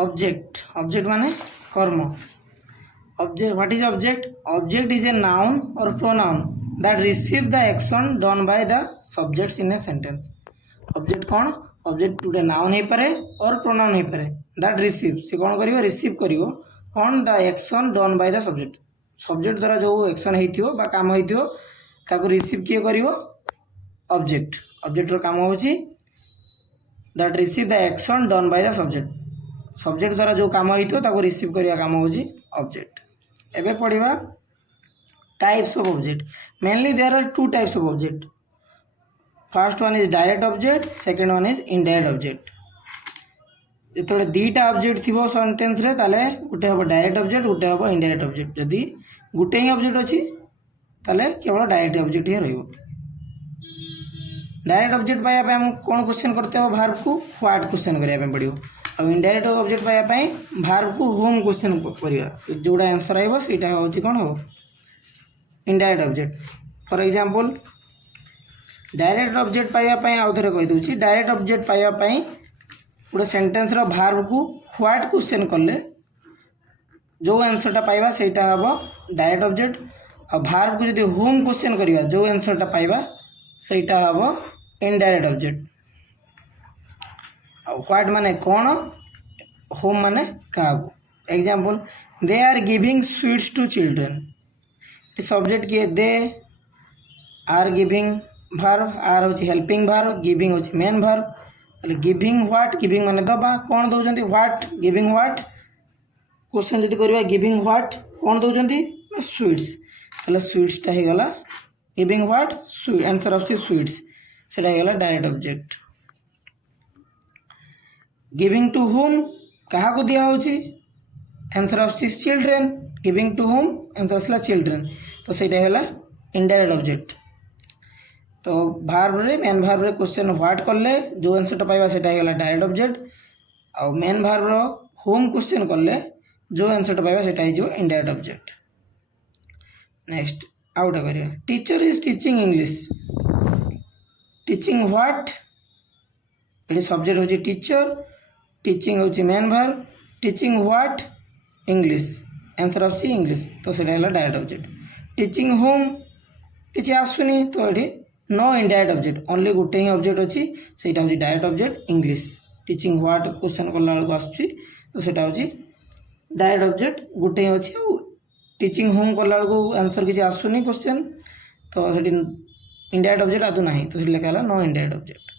object object माने कर्म object what is object object is a noun or pronoun that receive the action done by the subjects in a sentence object कौन object गोटे noun हो पारे और pronoun हो पारे दैट रिसीव से कौन करिवो रिसीव करिवो कौन the action done by the subject subject द्वारा जो एक्शन होइथियो बा काम होइथियो ताको रिसीव किए करिवो ऑब्जेक्ट ऑब्जेक्ट रो काम होची that receive the action done by the subject subject द्वारा जो काम होइथियो ताको रिसीव करिया काम होची ऑब्जेक्ट एबे पढ़िबा types of object mainly there are two types of object first one is direct object second one is indirect object जो दीटा ऑब्जेक्ट थी सेंटेंस रे ताले गोटे हम डायरेक्ट ऑब्जेक्ट गोटे हम इनडायरेक्ट ऑब्जेक्ट जदि गोटे ही ऑब्जेक्ट अच्छी ताले केवल डायरेक्ट ऑब्जेक्ट ही रहिबो डायरेक्ट ऑब्जेक्ट पाया पे हम कौन क्वेश्चन करते हो वर्ब को व्हाट क्वेश्चन करिया पे पड़ियो और इनडायरेक्ट ऑब्जेक्ट पाया पे वर्ब को होम क्वेश्चन करिया जोड़ा आंसर आइबो सेटा होची कोन हो indirect object for example direct object पाया पे आउ थरे कहि दोची डायरेक्ट ऑब्जेक्ट पाया पे गोटे सेंटेंस रो वर्ब को व्हाट क्वेश्चन करले जो आंसरटा पाइबा सेटा हबो डायरेक्ट ऑब्जेक्ट और वर्ब को जदि होम क्वेश्चन करिबा जो आंसरटा पाइबा सेटा हबो इनडायरेक्ट ऑब्जेक्ट और व्हाट माने कोन होम माने कागो example they are giving sweets to children is object किए they are giving verb are होची हेल्पिंग वर्ब गिविंग होची main verb giving what giving माने दबा कौन दौरान व्हाट गिविंग व्हाट क्वेश्चन जब करवा गिविंग व्हाट कौन दौरान स्वीट्स ताले स्वीट्सटा हो गला गिविंग व्हाट आंसर आस स्वीट्स से direct object giving to whom क्या को दिया होची आंसर आस children giving to whom answer आसला चिल्ड्रेन तो सेटा होला इनडायरेक्ट ऑब्जेक्ट तो वर्ब रे मेन वर्ब रे क्वेश्चन व्हाट करले जो आंसरटा पाइबा सेटा होला डायरेक्ट ऑब्जेक्ट और मेन वर्ब रो होम क्वेश्चन करले जो आंसरटा पाइबा सेटा हो इनडायरेक्ट ऑब्जेक्ट नेक्स्ट आउटा करिया teacher is teaching English teaching what ये सब्जेक्ट होची टीचर टीचिंग होची main verb teaching what English answer आसी इंग्लिश तो सेटा होला डायरेक्ट ऑब्जेक्ट टीचिंग होम किछि आसुनी तो एठी नो इनडायरेक्ट ऑब्जेक्ट ओनली गोटे ही ऑब्जेक्ट अच्छी सेटा होची direct object English teaching what question करला बेलको आसुची तो सेटा होची डायरेक्ट ऑब्जेक्ट गोटे ही अच्छी टीचिंग होम करला बेलको आंसर किसी आसुनी क्वेश्चन तो सेठी इनडायरेक्ट ऑब्जेक्ट आदु नाही तो सेठी लिखा होला नो इनडायरेक्ट ऑब्जेक्ट